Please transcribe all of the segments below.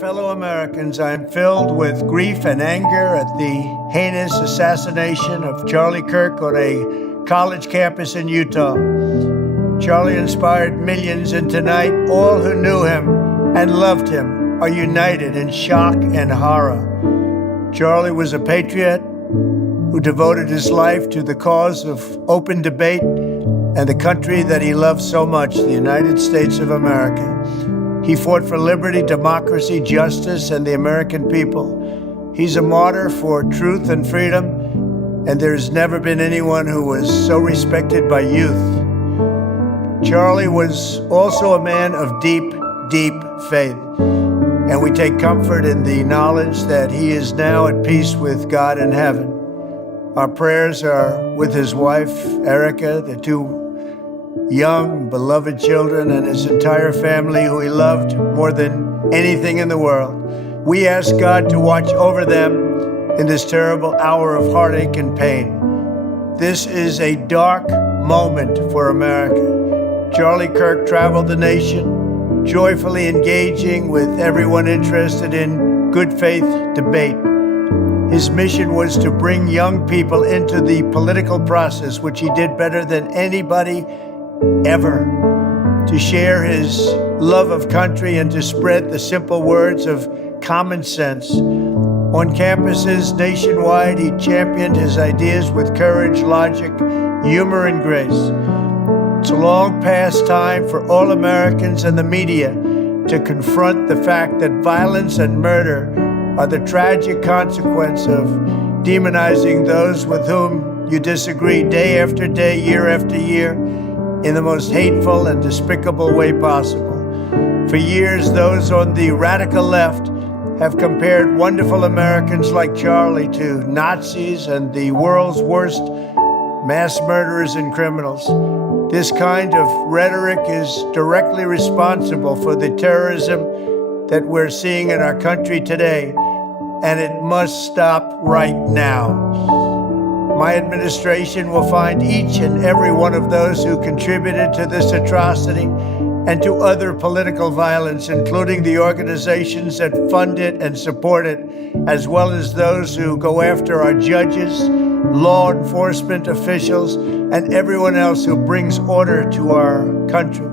Fellow Americans, I am filled with grief and anger at the heinous assassination of Charlie Kirk on a college campus in Utah. Charlie inspired millions, and tonight all who knew him and loved him are united in shock and horror. Charlie was a patriot who devoted his life to the cause of open debate and the country that he loved so much, the United States of America. He fought for liberty, democracy, justice, and the American people. He's a martyr for truth and freedom, and there's never been anyone who was so respected by youth. Charlie was also a man of deep, deep faith, and we take comfort in the knowledge that he is now at peace with God in heaven. Our prayers are with his wife, Erica, the two young, beloved children, and his entire family who he loved more than anything in the world. We ask God to watch over them in this terrible hour of heartache and pain. This is a dark moment for America. Charlie Kirk traveled the nation, joyfully engaging with everyone interested in good faith debate. His mission was to bring young people into the political process, which he did better than anybody ever, to share his love of country and to spread the simple words of common sense. On campuses nationwide, he championed his ideas with courage, logic, humor, and grace. It's a long past time for all Americans and the media to confront the fact that violence and murder are the tragic consequence of demonizing those with whom you disagree day after day, year after year, in the most hateful and despicable way possible. For years, those on the radical left have compared wonderful Americans like Charlie to Nazis and the world's worst mass murderers and criminals. This kind of rhetoric is directly responsible for the terrorism that we're seeing in our country today, and it must stop right now. My administration will find each and every one of those who contributed to this atrocity and to other political violence, including the organizations that fund it and support it, as well as those who go after our judges, law enforcement officials, and everyone else who brings order to our country.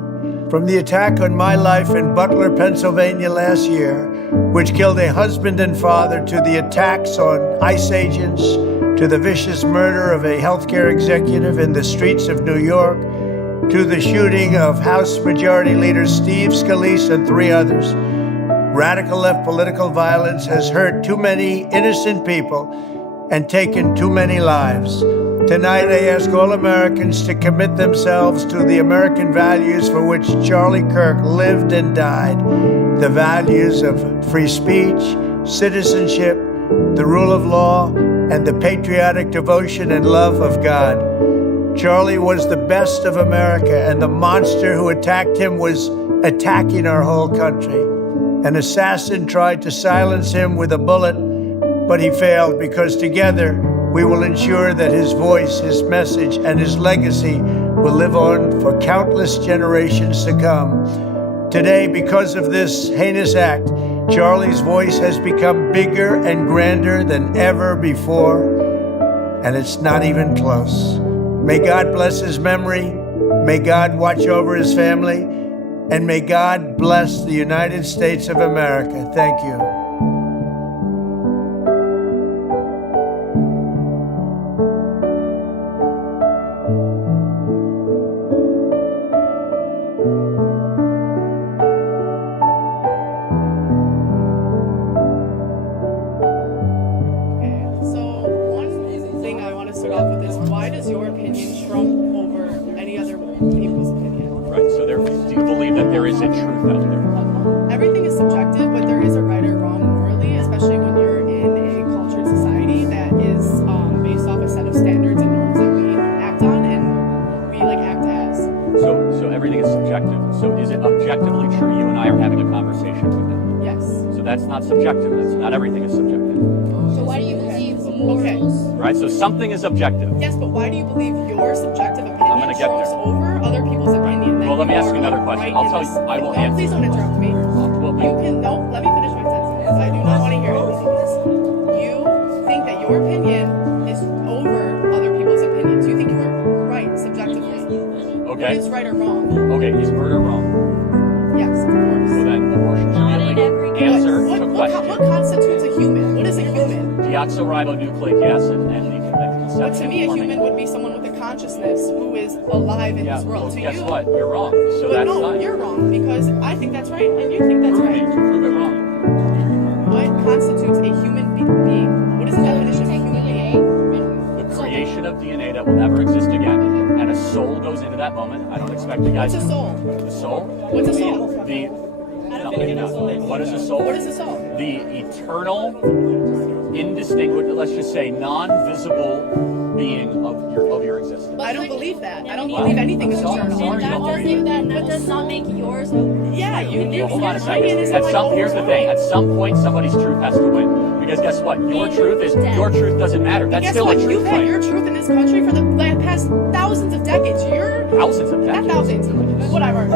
From the attack on my life in Butler, Pennsylvania last year, which killed a husband and father, to the attacks on ICE agents, to the vicious murder of a healthcare executive in the streets of New York, to the shooting of House Majority Leader Steve Scalise and 3 others. Radical left political violence has hurt too many innocent people and taken too many lives. Tonight, I ask all Americans to commit themselves to the American values for which Charlie Kirk lived and died, the values of free speech, citizenship, the rule of law, and the patriotic devotion and love of God. Charlie was the best of America, and the monster who attacked him was attacking our whole country. An assassin tried to silence him with a bullet, but he failed, because together we will ensure that his voice, his message, and his legacy will live on for countless generations to come. Today, because of this heinous act, Charlie's voice has become bigger and grander than ever before, and it's not even close. May God bless his memory. May God watch over his family. And may God bless the United States of America. Thank you. Why does your opinion trump over any other people's opinion? Right, so do you believe that there is a truth out there? Everything is subjective, but there is a right or wrong morally, especially when you're in a cultured society that is based off a set of standards and norms that we act on and we act as. So everything is subjective. So is it objectively true you and I are having a conversation with them? Yes. So that's not subjective. That's not everything is subjective. So why do you believe morals? Right, so something is objective. Yes, but why do you believe your subjective opinion trumps over other people's opinion? Well, let me ask you another question. I'll tell you. I will answer. Please don't interrupt me. Well, You can let me finish my sentence. I do not want to hear it. You think that your opinion is over other people's opinions. You think you are right subjectively. Okay. Is right or wrong? Okay, is murder wrong? Yes, of course. So then abortion should be the answer to question. What constitutes a human? What is a human? Deoxyribonucleic acid and the conception. But to me, a human would be someone with a consciousness who is alive in this world. Well, To guess you, what? You're wrong. So but that's no, not. you're wrong because I think that's right and you think that's Prove right. it. Prove it wrong. What constitutes a human being? What is the definition of a human being? The creation of DNA that will never exist again, and a soul goes into that moment. I don't expect you guys. What's a soul? The soul? What's a soul? What is a soul? What is a soul? The eternal, indistinguishable, let's just say non-visible being of your existence. I don't believe that. I don't believe anything is Sorry, eternal. sorry. That does not make yours. Yeah, you do. Hold on a second. Here's the thing. At some point, somebody's truth has to win. Because guess what? Your truth doesn't matter. That's Guess still what? a truth You've had claim. your truth in this country for the past thousands of decades. Thousands of Not decades. thousands. Whatever. That's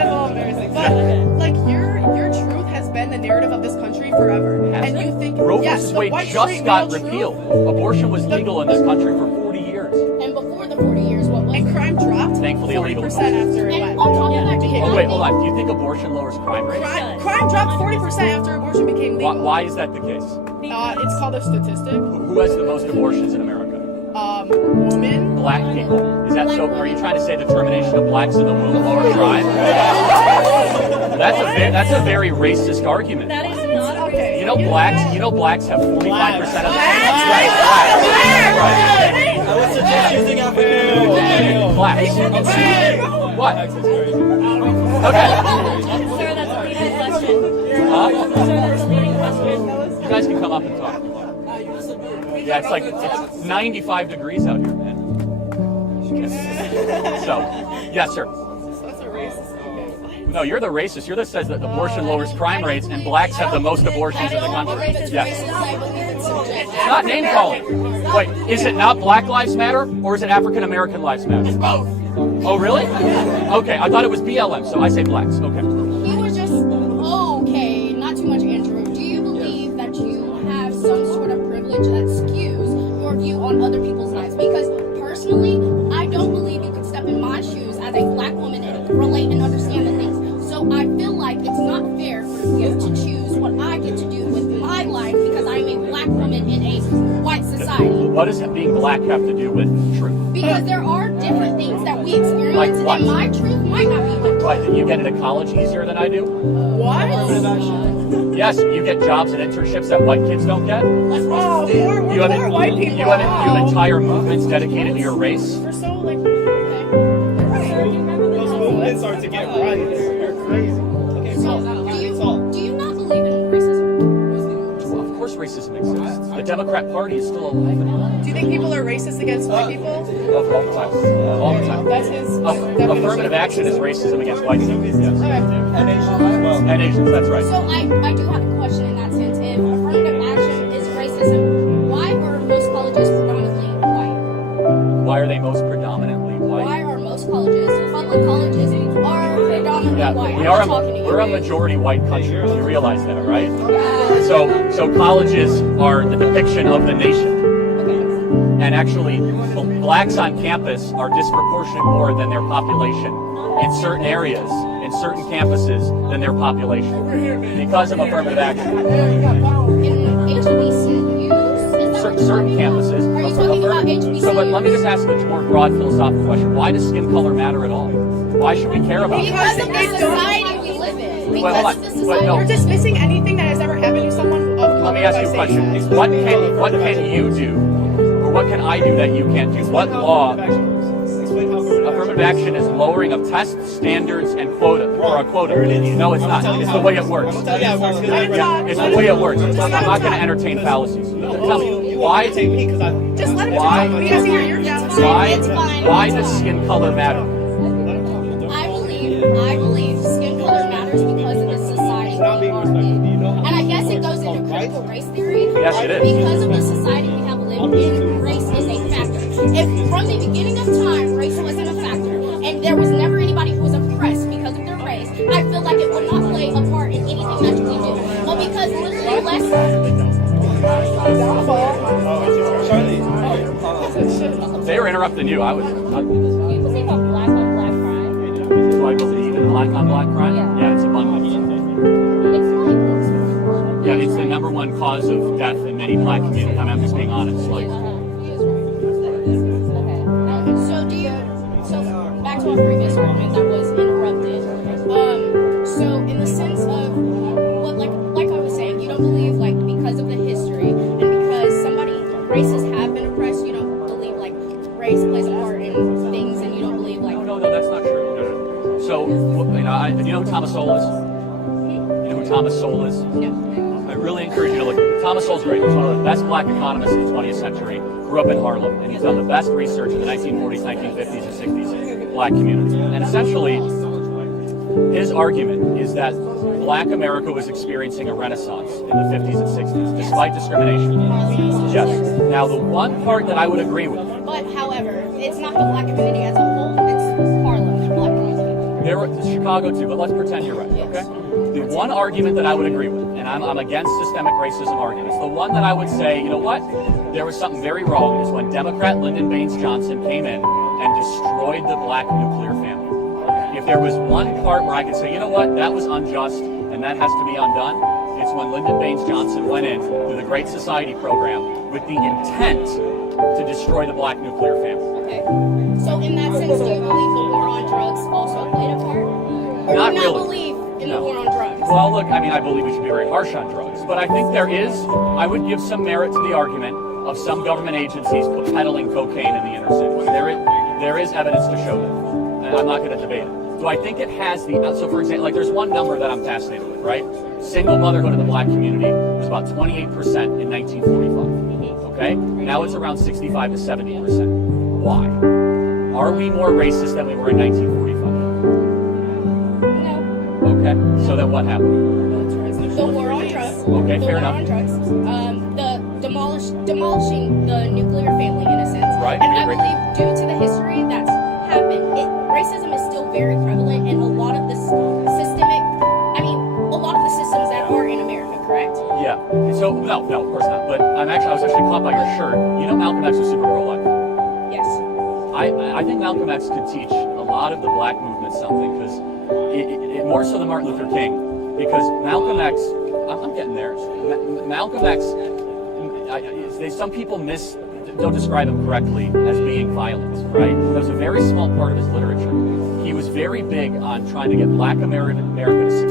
a little embarrassing. But your truth has been the narrative of this country forever. Has And it? you think Roe yes, vs. the Wade white just straight got male repealed. truth. Abortion was legal in this country for 40 years. And before the 40 years, what was And it? crime dropped Thankfully 40% illegal. after it And went. on top of that, Oh wait, hold on. Do you think abortion lowers crime rates? Crime dropped 40% after abortion became legal. Why is that the case? It's called a statistic. Who has the most abortions in America? Women. Black people. Is that so? Are you trying to say the termination of blacks in the womb lowers crime? That's a very racist argument. That is not Okay. You know blacks have 45% of the Blacks. Right. I would suggest using African Blacks. What? Okay. Sir, that's a leading question. Huh? Sir, that's a leading question. You guys can come up and talk. Yeah, it's 95 degrees out here, man. So, yes, sir. That's a racist. No, you're the racist. You're the says that abortion lowers crime rates and blacks have the most abortions in the country. Yes. It's not name calling. Wait, is it not Black Lives Matter or is it African American Lives Matter? Both. Oh, really? Okay, I thought it was BLM, so I say blacks. Okay. He was just, okay, not too much, Andrew. Do you believe that you have some sort of privilege that skews your view on other people's lives? Because personally, I don't believe you could step in my shoes as a black woman and relate and understand the things. So I feel like it's not fair for you to choose what I get to do with my life because I'm a black woman in a white society. What does being black have to do with truth? Because there are different things that we experience, Like what? and my truth might not be what Why, did you get into college easier than I do? What? Yes, you get jobs and internships that white kids don't get. Oh, we're white people. You have entire movements dedicated to your race. We're so like. Those movements are to get riots. You're crazy. Okay, do you not believe in racism? Well, of course racism exists. The Democrat Party is still alive and well. Do you think people are racist against white people? All the time. All the time. That's his Affirmative action is racism against white people. Yes. Okay. And Asians as well. And Asians, that's right. So I do have a question in that sense. If affirmative action is racism, why are most colleges predominantly white? Why are they most predominantly white? Why are most colleges, public colleges, are predominantly Yeah, white? we're a majority white country. You realize that, right? So colleges are the depiction of the nation. Okay. And actually, blacks on campus are disproportionate more than their population in certain areas, in certain campuses, than their population because of affirmative action. In HBCUs? Certain campuses. Are you talking about HBCUs? So, but let me just ask a more broad philosophical question. Why does skin color matter at all? Why should we care about it? Because of the society we live in. Wait, hold Because on. of the Wait, society. no. You're dismissing anything that has ever happened to someone of color. Let me ask you a question. What can you do, or what can I do that you can't do? What law? Affirmative action is lowering of test standards and quota, or a quota. No, it's not. It's the way it works. Yeah, it's the way it works. I'm not going to entertain fallacies. Tell me, why? Just let him Why? talk. We gotta see your down. Why does skin color matter? I believe skin color matters because of the society we are in. And I guess it goes into critical race theory. Yes, it is. Because of the society we have lived in, race is a factor. If from the beginning of time, race wasn't a factor, and there was never anybody who was oppressed because of their race, I feel like it would not play a part in anything that we do. But because literally less... They were interrupting you. I was. You believe on black on black crime? Do I believe in black on black crime? Yeah, it's abundant. Yeah, it's the number one cause of death in many black communities. I'm just being honest. Like, So back to our previous argument that was interrupted. So in the sense of what, like I was saying, you don't believe like because of the history and because races have been oppressed, you don't believe like race plays a part in things, and you don't believe like. no, that's not true. No. So, you know who Thomas Sowell is? You know who Thomas Sowell is? No. I really encourage you to look at it. Thomas Sowell's great. He's one of the best black economists in the 20th century. Grew up in Harlem, and he's done the best research in the 1940s, 1950s, and 60s black community. And essentially, his argument is that black America was experiencing a renaissance in the 50s and 60s, despite discrimination. Yes. Now, the one part that I would agree with. But however, it's not the black community as a whole. It's Harlem, the black community. There were Chicago too, but let's pretend you're right, okay? The one argument that I would agree with, and I'm against systemic racism arguments, the one that I would say, you know what, there was something very wrong is when Democrat Lyndon Baines Johnson came in and destroyed the black nuclear family. If there was one part where I could say, you know what, that was unjust and that has to be undone, it's when Lyndon Baines Johnson went in through the Great Society program with the intent to destroy the black nuclear family. Okay. So in that sense, do you believe the war on drugs also played a part? Or Not do you not really. believe in the war on drugs? Well, look, I mean, I believe we should be very harsh on drugs, but I think I would give some merit to the argument of some government agencies peddling cocaine in the inner city. There is evidence to show that, and I'm not going to debate it. Do I think it has so for example, like there's one number that I'm fascinated with, right? Single motherhood in the black community was about 28% in 1945, okay? Now it's around 65 to 70%. Why? Are we more racist than we were in 1945? No. Okay, so then what happened? The war on drugs. Okay, fair enough. The war on drugs. The demolishing the nuclear family in a sense. Right, And we I agree. believe due to the history that's happened, racism is still very prevalent in a lot of the systems that are in America, correct? Yeah. So no, of course not. But I was actually caught by your shirt. You know Malcolm X was super pro-life. Yes. I think Malcolm X could teach a lot of the black movement something, because it more so than Martin Luther King, because Malcolm X, I'm getting there. Malcolm X, some people don't describe him correctly as being violent, right? That was a very small part of his literature. He was very big on trying to get black America to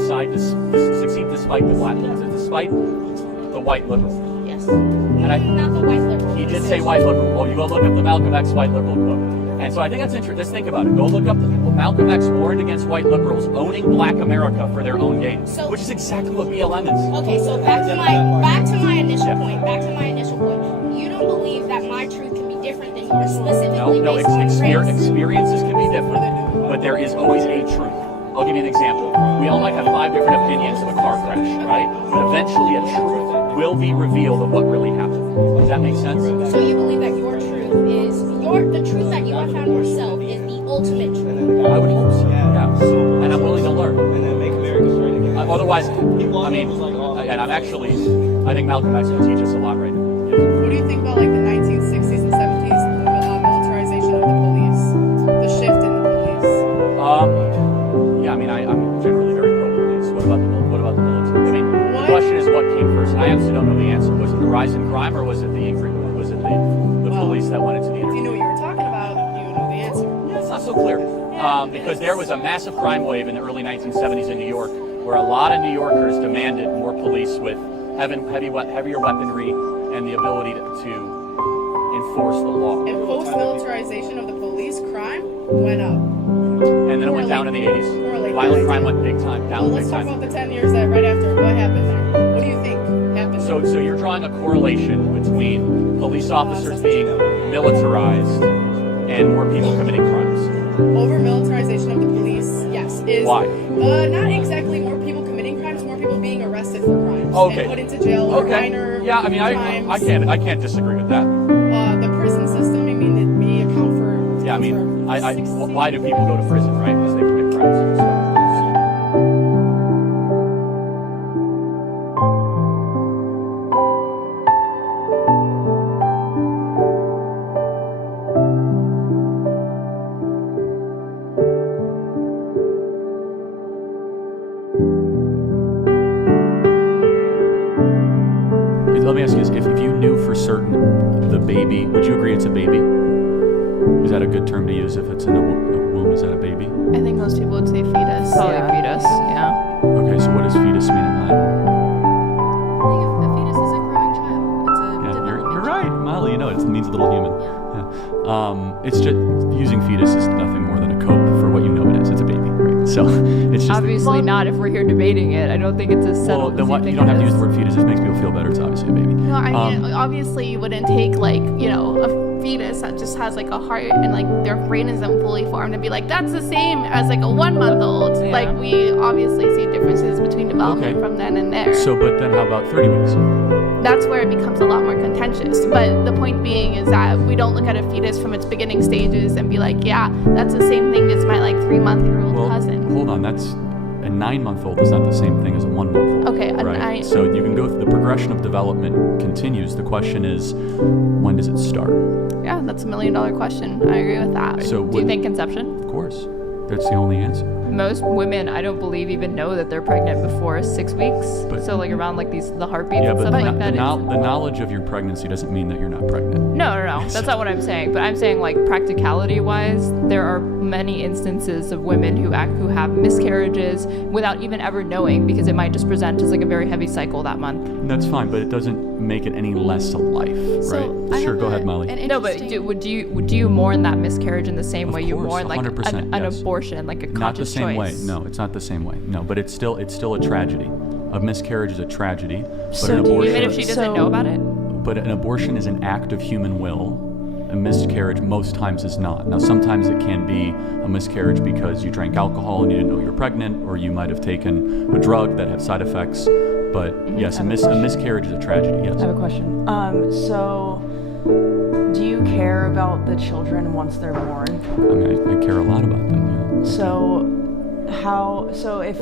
succeed despite the white liberal. Yes. And Not the white liberal. he did say white liberal. Well, you go look up the Malcolm X white liberal quote. And so I think that's interesting. Just think about it. Go look up Malcolm X warned against white liberals owning black America for their own gain, which is exactly what BLM is. Okay, so back to my initial point. You don't believe that my truth can be different than yours, specifically No, based on race. experiences can be different, but there is always a truth. I'll give you an example. We all might have 5 different opinions of a car crash, right? But eventually a truth will be revealed of what really happened. Does that make sense? So you believe that your truth is the truth that you have found yourself is the ultimate truth. I would hope so, yeah. And I'm willing to learn. And then make America great again. Otherwise, I think Malcolm X can teach us a lot right now. What do you think about like the 1960s and 1700s the police that went into the If you interview. knew what you were talking about, you would know the answer. It's not so clear because there was a massive crime wave in the early 1970s in New York where a lot of New Yorkers demanded more police with heavier weaponry and the ability to enforce the law. And post-militarization of the police, crime went up. And then it went down in the 80s. Correlate Violent that. crime went big time, down Well, big let's talk time. about the 10 years that right after. What happened there? What do you think happened? So you're drawing a correlation between police officers being militarized and more people committing crimes. Over-militarization of the police, yes. Is, Why? Not exactly more people committing crimes, more people being arrested for crimes. Okay. And put into jail or Okay. minor Yeah, I mean, crimes. I can't disagree with that. The prison system, I mean, we account for... Yeah, I mean, why do people go to prison, right? Because they commit crimes. So. Let me ask you this, if you knew for certain the baby, would you agree it's a baby? Is that a good term to use if it's in a womb? Is that a baby? I think most people would say fetus. Probably fetus, yeah. Okay, so what does fetus mean in Latin? A fetus is a growing child. It's a Yeah, developmental. you're right, Molly. You know it means a little human. Yeah. It's just using fetus is nothing more than a code for what you know it is. It's a baby, right? So it's just Obviously not if we're here debating it. I don't think it's as well. settled Then as what? you You think don't it have to is. use the word fetus. It makes people feel better. It's obviously a baby. No, I mean, obviously you wouldn't take like, a fetus that just has like a heart and like their brain isn't fully formed and be like, that's the same as like a 1-month-old. Yeah. Like we obviously see differences between development Okay. from then and there. So, but then how about 30 weeks? That's where it becomes a lot more contentious. But the point being is that we don't look at a fetus from its beginning stages and be like, yeah, that's the same thing as my like 3-month-year-old Well, cousin. hold on. That's a 9-month-old is not the same thing as a 1-month-old. Okay, and right. So you can go through the progression of development continues. The question is, when does it start? Yeah, that's $1 million question. I agree with that. So Do you think conception? Of course, that's the only answer. Most women, I don't believe, even know that they're pregnant before 6 weeks. But- So like around like the heartbeats Yeah, and but stuff the, like that. the knowledge of your pregnancy doesn't mean that you're not pregnant. No. That's not what I'm saying. But I'm saying like practicality-wise, there are many instances of women who have miscarriages without even ever knowing because it might just present as like a very heavy cycle that month. And that's fine, but it doesn't make it any less a life, right? I Sure, have go ahead, Molly. an No, but interesting- would you mourn that miscarriage in the same Of way you course, mourn like 100%, an yes. abortion, like a conscious Not the same way. choice? No, it's not the same way. No, but it's still a tragedy. A miscarriage is a tragedy, but So an do you- abortion. Even if she doesn't know about it? But an abortion is an act of human will. A miscarriage most times is not. Now, sometimes it can be a miscarriage because you drank alcohol and you didn't know you were pregnant, or you might have taken a drug that have side effects. But yes, a miscarriage is a tragedy. Yes. I have a question. So, do you care about the children once they're born? I mean, I care a lot about them. So, if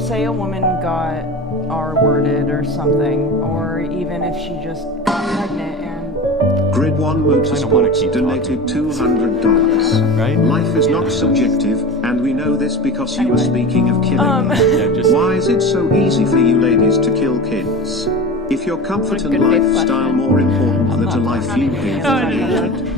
say a woman got R-worded or something, or even if she just got pregnant and Grid 1 wanna Motorsports keep donated $200. Right? Life is not subjective, and we know this because you were speaking of killing. Yeah. Just. Why is it so easy for you ladies to kill kids? If your comfort and Good faith lifestyle question. more important than not a life you hate created.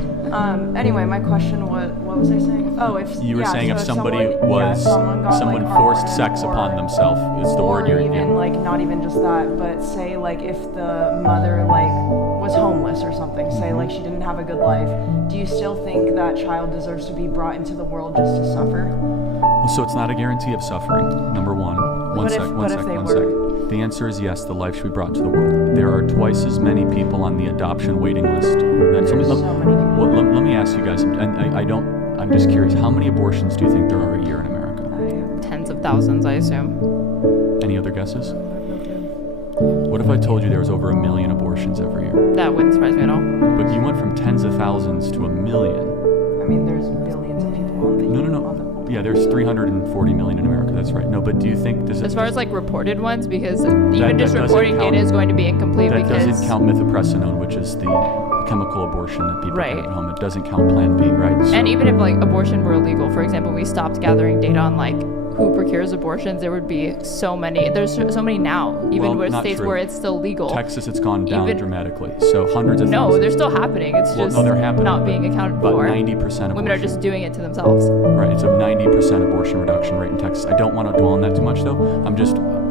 anyway, my question was, what was I saying? Oh, if You were yeah, saying so if somebody was someone got, forced sex upon or- themselves is the or word you're even using. like not even just that, but say like if the mother like was homeless or something, say like she didn't have a good life, do you still think that child deserves to be brought into the world just to suffer? So it's not a guarantee of suffering. Number one. One But if- sec. but if they were? The answer is yes. The life should be brought into the world. There are twice as many people on the adoption waiting list. There's so many people. Well, let me ask you guys. And I don't. I'm just curious. How many abortions do you think there are a year in America? Tens of thousands, I assume. Any other guesses? What if I told you there was over 1 million abortions every year? That wouldn't surprise me at all. But you went from tens of thousands to 1 million. I mean, there's billions of people on the No. on the Yeah, there's 340 million in America. That's right. No, but do you think does it? As far as like reported ones, because even just that doesn't reporting count. data is going to be incomplete That because doesn't count mifepristone, which is the chemical abortion that people Right. get at home. It doesn't count Plan B, right? So, and even if like abortion were illegal, for example, we stopped gathering data on like who procures abortions, there would be so many. There's so many now, even where not states true. where it's still legal. Texas, it's gone down dramatically. So hundreds of No, thousands. they're still happening. It's just they're happening, not being accounted about for. 90% Women are just doing it to themselves. Right, it's a 90% abortion reduction rate in Texas. I don't want to dwell on that too much, though.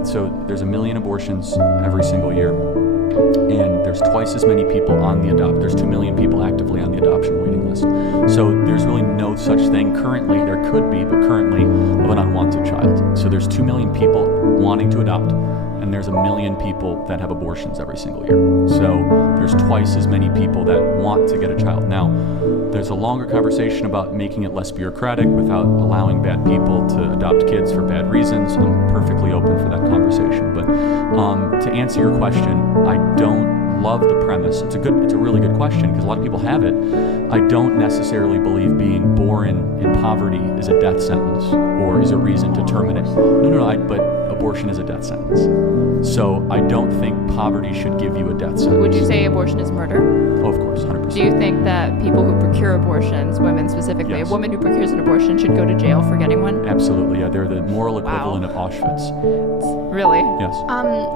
So there's 1 million abortions every single year, and there's twice as many people there's 2 million people actively on the adoption waiting list. So there's really no such thing currently, there could be, but currently, of an unwanted child. So there's 2 million people wanting to adopt, and there's 1 million people that have abortions every single year. So there's twice as many people that want to get a child. Now, there's a longer conversation about making it less bureaucratic without allowing bad people to adopt kids for bad reasons. I'm perfectly open for that conversation. But to answer your question, I don't love the premise. It's a really good question because a lot of people have it. I don't necessarily believe being born in poverty is a death sentence or is a reason to terminate. But abortion is a death sentence. So I don't think poverty should give you a death sentence. Would you say abortion is murder? Oh, of course, 100%. Do you think that people who procure abortions, women specifically, Yes. a woman who procures an abortion should go to jail for getting one? Absolutely, yeah. They're the moral equivalent of Auschwitz. Really? Yes.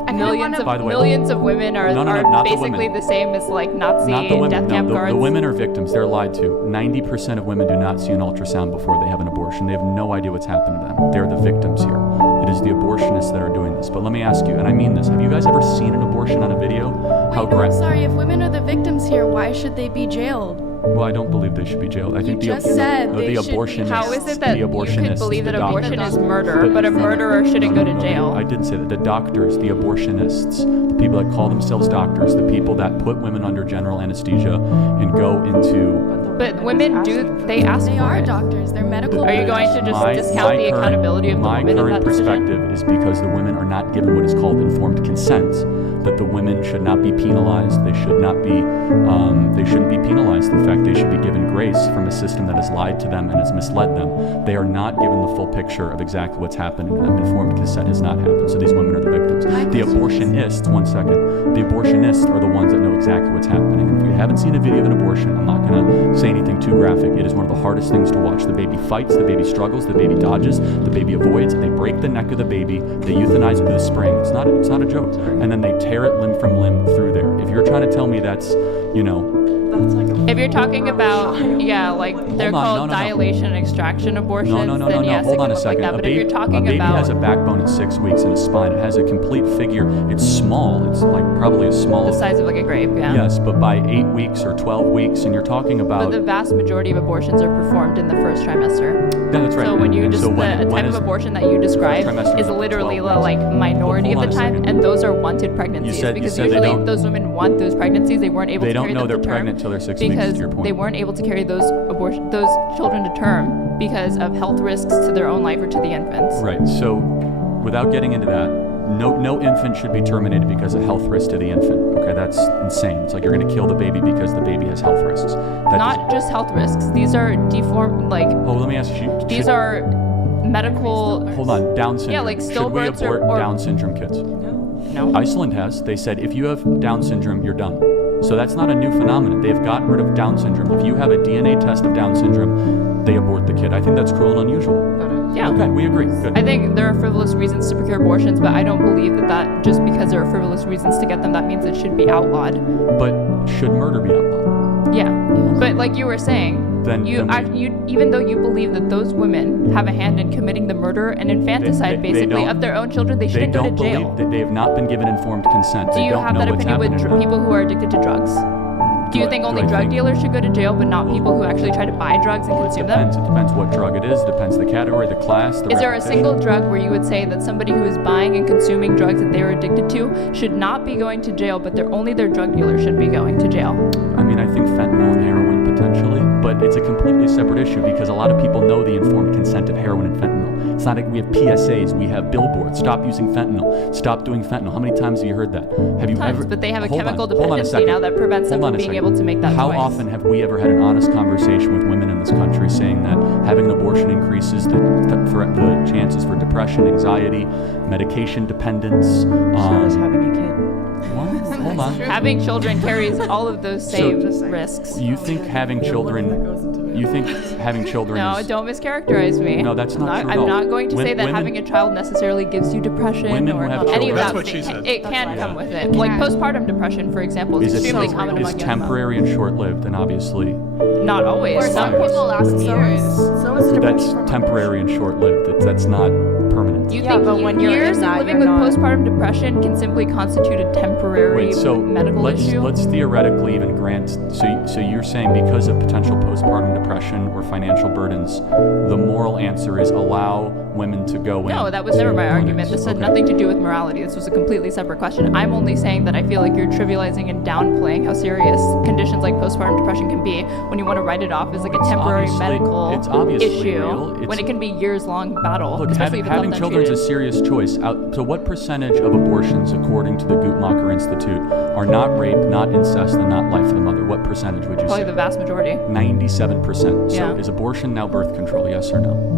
Millions of women are not the basically women. the same as like Nazi Not the women. death camp guards. The women are victims. They're lied to. 90% of women do not see an ultrasound before they have an abortion. They have no idea what's happened to them. They're the victims here. It is the abortionists that are doing this. But let me ask you, and I mean this, have you guys ever seen an abortion on a video? I'm sorry, if women are the victims here, why should they be jailed? Well, I don't believe they should be jailed. I think just said they should be abortionists. How is it that the you abortionists, could believe that the abortion doctors- is murder, but a murderer shouldn't go to jail? I didn't say that. The doctors, the abortionists, the people that call themselves doctors, the people that put women under general anesthesia and go into... But women they ask They for are it. doctors. They're medical. Are you going to just discount the accountability of the women in that My current decision? perspective is because the women are not given what is called informed consent, that the women should not be penalized. They shouldn't be penalized. In fact, they should be given grace from a system that has lied to them and has misled them. They are not given the full picture of exactly what's happening to them. Informed consent has not happened. So these women are the victims. The abortionists, one second, the abortionists are the ones that know exactly what's happening. And if you haven't seen a video of an abortion, I'm not going to say anything too graphic. It is one of the hardest things to watch. The baby fights, the baby struggles, the baby dodges, the baby avoids, they break the neck of the baby, they euthanize it with a spring. It's not a joke. And then they tear it limb from limb through there. If you're trying to tell me that's, If you're talking about, they're called dilation and extraction abortions, then yes, Hold it on can a look second. like that. But if you're talking a baby about... has a backbone at 6 weeks and a spine. It has a complete figure. It's small. It's like probably as small the as... size of like a grape, yeah. Yes, but by 8 weeks or 12 weeks, and you're talking about... But the vast majority of abortions are performed in the first trimester. Yeah, that's right. So when you And just so the when type of is- abortion that you describe trimester is is literally 12 the like minority of Hold the on a time, second. and those are wanted pregnancies you because said they usually don't- those women want those pregnancies. They weren't able They to don't carry know them they're to term pregnant till they're 6 weeks, because to your point. they weren't able to carry those children to term because of health risks to their own life or to the infants. Right. So, without getting into that, no infant should be terminated because of health risk to the infant. Okay, that's insane. It's like you're going to kill the baby because the baby has health risks. Not just health risks. These are let me ask you. These are medical. Hold on, Down syndrome. Yeah, like should we stillbirths abort or Down syndrome kids? No. Iceland has. They said if you have Down syndrome, you're done. So that's not a new phenomenon. They've gotten rid of Down syndrome. If you have a DNA test of Down syndrome, they abort the kid. I think that's cruel and unusual. Yeah. Okay, we agree. Good. I think there are frivolous reasons to procure abortions, but I don't believe that just because there are frivolous reasons to get them, that means it should be outlawed. But should murder be outlawed? Yeah. But like you were saying, even though you believe that those women have a hand in committing the murder and infanticide, basically, of their own children, they shouldn't go to jail. They don't believe that they have not been given informed consent. Do you have that opinion with happening. people who are addicted to drugs? Do you think only drug dealers should go to jail, but not people who actually try to buy drugs and consume them? It depends what drug it is. Depends the category, the class. Is there a single drug where you would say that somebody who is buying and consuming drugs that they are addicted to should not be going to jail, but only their drug dealer should be going to jail? I mean, I think fentanyl and heroin potentially, but it's a completely separate issue because a lot of people know the informed consent of heroin and fentanyl. It's not like we have PSAs, we have billboards. Stop using fentanyl. Stop doing fentanyl. How many times have you heard that? Have you ever? But they have a Hold chemical on, hold on a dependency second. now that prevents them Hold on from a being second. able to make that How choice. often have we ever had an honest conversation with women in this country saying that having an abortion increases the chances for depression, anxiety, medication dependence? So is having a kid. What? Hold on. Having children carries all of those same risks. You think having children? You think having children? No, don't mischaracterize me. No, that's not true. I'm not going to say that women, having a child necessarily gives you depression or any of that. That's what she said. It can come with it. Like postpartum depression, for example, is extremely common among young It's temporary and short-lived, and obviously. Not always. For some people last years. That's temporary and short-lived. That's not permanent. You think but when you're years in of that, living you're with not- postpartum depression can simply constitute a temporary medical issue? Let's theoretically even grant. So you're saying because of potential postpartum depression or financial burdens, the moral answer is allow women to go in. No, that was never my argument. This had Okay. nothing to do with morality. This was a completely separate question. I'm only saying that I feel like you're trivializing and downplaying how serious conditions like postpartum depression can be when you want to write it off as like a temporary medical issue when it can be years-long battle. Look, especially if it's having left children is a untreated. serious choice. So what percentage of abortions, according to the Guttmacher Institute, are not rape, not incest, and not life of the mother? What percentage would you Probably say? the vast majority. 97%. Yeah. So is abortion now birth control, yes or no?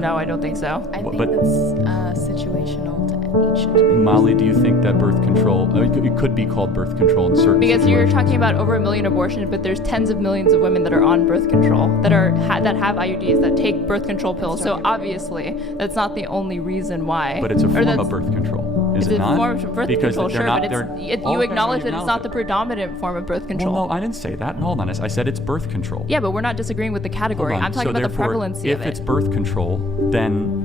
No, I don't think so. I think But- it's situational to each individual. Molly, do you think that birth control, it could be called birth control in certain Because situations? you're talking about over 1 million abortions, but there's tens of millions of women that are on birth control, that have IUDs, that take birth control pills. So obviously, that's not the only reason why. But it's a Or form that's- of birth control. Is It's it a not? form of birth Because control, they're sure, not, but you acknowledge that it's not the predominant form of birth control. Well, no, I didn't say that. Hold on, I said it's birth control. Yeah, but we're not disagreeing with the category. Hold on. I'm talking So about the therefore, prevalency of if it. it's birth control, then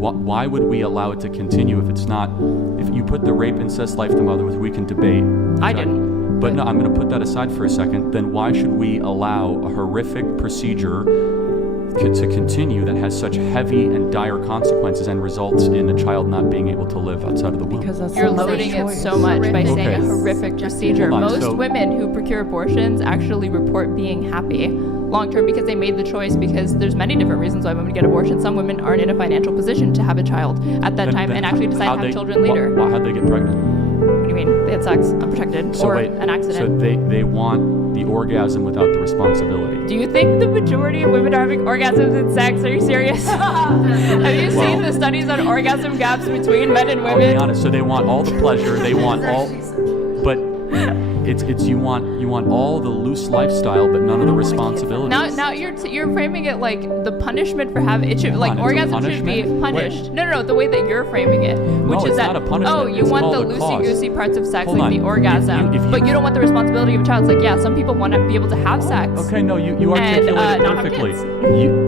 why would we allow it to continue if it's not? If you put the rape, incest, life to mother, which we can debate. I didn't. But no, I'm going to put that aside for a second. Then why should we allow a horrific procedure to continue that has such heavy and dire consequences and results in a child not being able to live outside of the womb? Because that's You're the loading it choice. so much by saying a Okay. horrific procedure. Hold on, Most so- women who procure abortions actually report being happy long term because they made the choice, because there's many different reasons why women get abortions. Some women aren't in a financial position to have a child at that time and actually decide to have children later. How'd they get pregnant? What do you mean? They had sex unprotected So or wait, an accident. So they want the orgasm without the responsibility. Do you think the majority of women are having orgasms in sex? Are you serious? Have you seen the studies on orgasm gaps between men and I'll be women? honest. So they want all the pleasure. They want all, but it's you want all the loose lifestyle, but none of the responsibilities. Now you're framing it like the punishment for having it should Hold like on, it's a orgasm should be punishment? punished. No, the way that you're framing it, which No, is it's that not a punishment. oh you It's want the called a cause. loosey-goosey parts of sex, Hold like the on. orgasm, If you- but you don't want the responsibility of a child. It's like yeah, some people want to be able to have sex. Okay, no, you And, articulated not have perfectly. kids.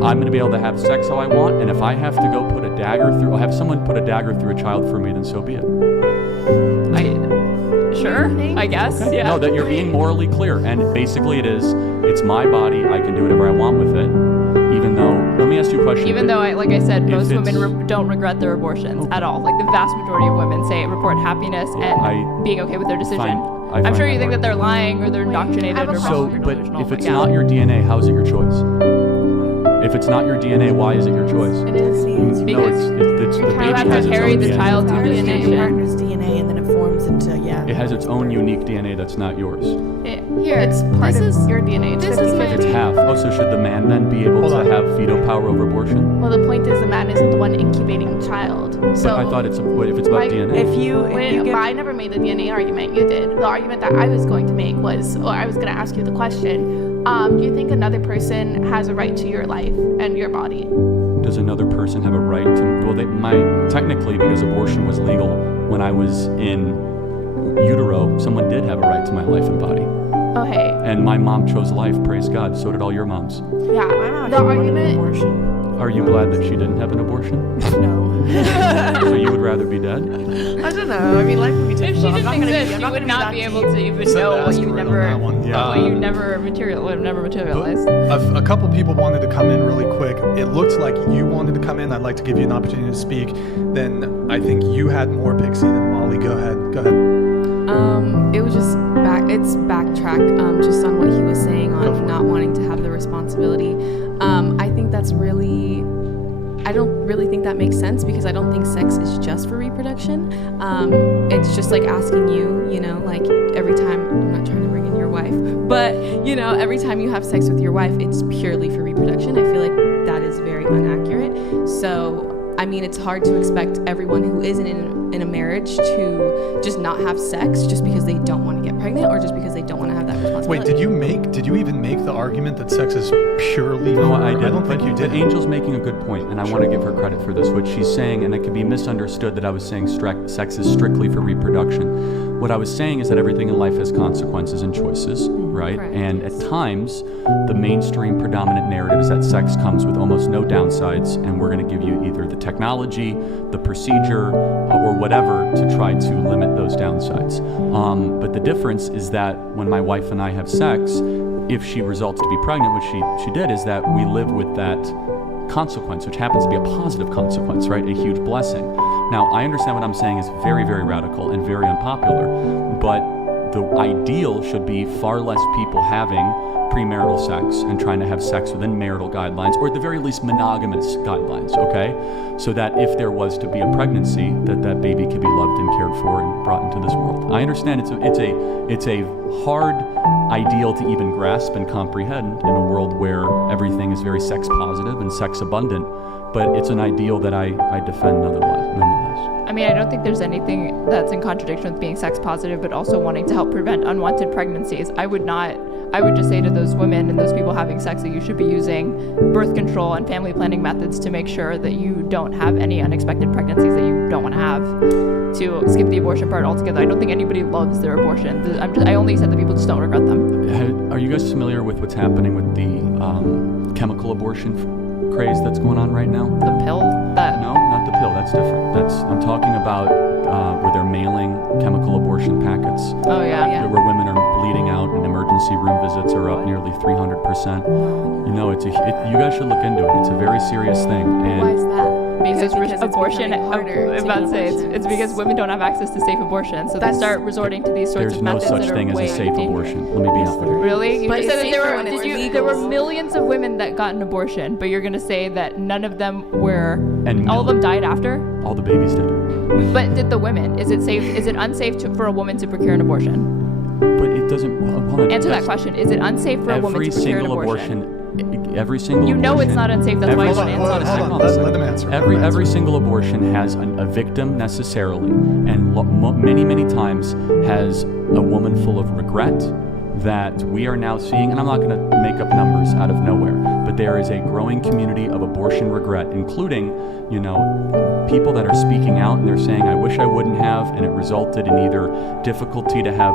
I'm going to be able to have sex how I want, and if I have to go put a dagger through, I'll have someone put a dagger through a child for me, then so be it. Sure, I guess. Okay. Yeah. No, that you're being morally clear, and basically it's my body. I can do whatever I want with it, even though. Let me ask you a question. Even though, like I said, If most it's- women don't regret their abortions at all. Like the vast majority of women report happiness and being okay with their decision. I I'm find sure that you think hard. that they're lying or they're indoctrinated or So, possibly but delusional, if it's yeah. not your DNA, how's it your choice? If it's not your DNA, why is it your choice? It is. No, Because it's the you baby have has to its carry own the DNA. child to Your gestation. partner's DNA and then it forms into It has its own unique DNA that's not yours. Here, it's part of your DNA. It's this is 50-50. It's half. Oh, so should the man then be able to have veto power over abortion? Well, the point is the man isn't the one incubating the child. So But I thought if it's about DNA. If you get, I never made the DNA argument. You did. The argument that I was going to make was, or I was going to ask you the question, do you think another person has a right to your life and your body? Does another person have a right to? Well, technically, because abortion was legal when I was in utero, someone did have a right to my life and body. Okay. And my mom chose life. Praise God. So did all your moms. Yeah. The argument. Are you glad that she didn't have an abortion? No. So you would rather be dead? I don't know. I mean, life would be If difficult. she I'm didn't not gonna exist, be- I'm you would gonna not be be that able deep. to even Set know the what you asteroid on never, that one. Yeah. what you never would never materialize. A couple people wanted to come in really quick. It looks like you wanted to come in. I'd like to give you an opportunity to speak. Then I think you had more, Pixie, than Molly. Go ahead. It was just backtrack just on what he was saying on not wanting to have the responsibility. I think that's really, I don't really think that makes sense because I don't think sex is just for reproduction. It's just like asking you, like every time, I'm not trying to bring in your wife, but every time you have sex with your wife, it's purely for reproduction. I feel like that is very inaccurate. So, I mean, it's hard to expect everyone who isn't in in a marriage to just not have sex just because they don't want to get pregnant or just because they don't want to have that responsibility. Wait, did you even make the argument that sex is purely? No, I didn't. I don't think you did. But Angel's making a good point, and I want to give her credit for this. What she's saying, and it can be misunderstood that I was saying sex is strictly for reproduction. What I was saying is that everything in life has consequences and choices, right? Correct. And at times, the mainstream predominant narrative is that sex comes with almost no downsides, and we're going to give you either the technology, the procedure, or whatever to try to limit those downsides. But the difference is that when my wife and I have sex, if she results to be pregnant, which she did, is that we live with that consequence, which happens to be a positive consequence, right? A huge blessing. Now, I understand what I'm saying is very, very radical and very unpopular, but the ideal should be far less people having premarital sex and trying to have sex within marital guidelines, or at the very least monogamous guidelines, okay? So that if there was to be a pregnancy, that baby could be loved and cared for and brought into this world. I understand it's a hard ideal to even grasp and comprehend in a world where everything is very sex positive and sex abundant, but it's an ideal that I defend nonetheless. I mean, I don't think there's anything that's in contradiction with being sex positive, but also wanting to help prevent unwanted pregnancies. I would just say to those women and those people having sex that you should be using birth control and family planning methods to make sure that you don't have any unexpected pregnancies that you don't want to have, to skip the abortion part altogether. I don't think anybody loves their abortion. I only said that people just don't regret them. Are you guys familiar with what's happening with the chemical abortion craze that's going on right now? The pill? No, not the pill. That's different. I'm talking about where they're mailing chemical abortion packets. Oh, yeah. Where women are bleeding out and emergency room visits are up nearly 300%. You know, you guys should look into it. It's a very serious thing. And why is that? Because it's abortion, becoming harder I'm to about get to say, abortions. it's because women don't have access to safe abortion, so they start resorting to these sorts there's of no methods such that are thing as a way safe dangerous. abortion. Let me be honest with you. Really? You But just said it's that safer when it's there were legal. millions of women that got an abortion, but you're going to say that none of them were, And all of them died after? All the babies did. But did the women? Is it safe? Is it unsafe for a woman to procure an abortion? But it doesn't. Hold on. Answer that question. Is it unsafe for a woman to procure an abortion? Every single You know abortion, it's not unsafe. That's why you want to answer that. Hold on. Let them answer. Every single abortion has a victim necessarily, and many times has a woman full of regret that we are now seeing, and I'm not going to make up numbers out of nowhere, but there is a growing community of abortion regret, including, people that are speaking out and they're saying, I wish I wouldn't have, and it resulted in either difficulty to have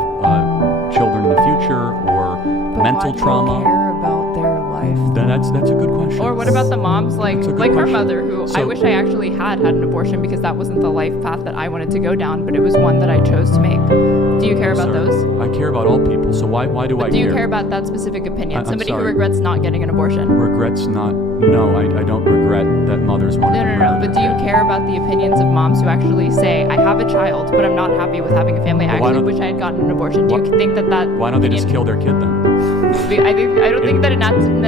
children in the future or mental trauma. Care about their life. That's a good question. Or what about the moms like That's a good her question. mother, who I So- wish I actually had an abortion because that wasn't the life path that I wanted to go down, but it was one that I chose to make. Do you care about Sir, those? I care about all people, so why do I Do you care? care about that specific opinion? I'm Somebody who sorry. regrets not getting an abortion. Regrets not. No, I don't regret that mothers want to No. But do you care about the opinions of moms who actually say, I have a child, but I'm not happy with having a family. I Well, why actually don't- wish I had gotten an abortion. Do you think that Why don't they just opinion- kill their kid then? I don't think that it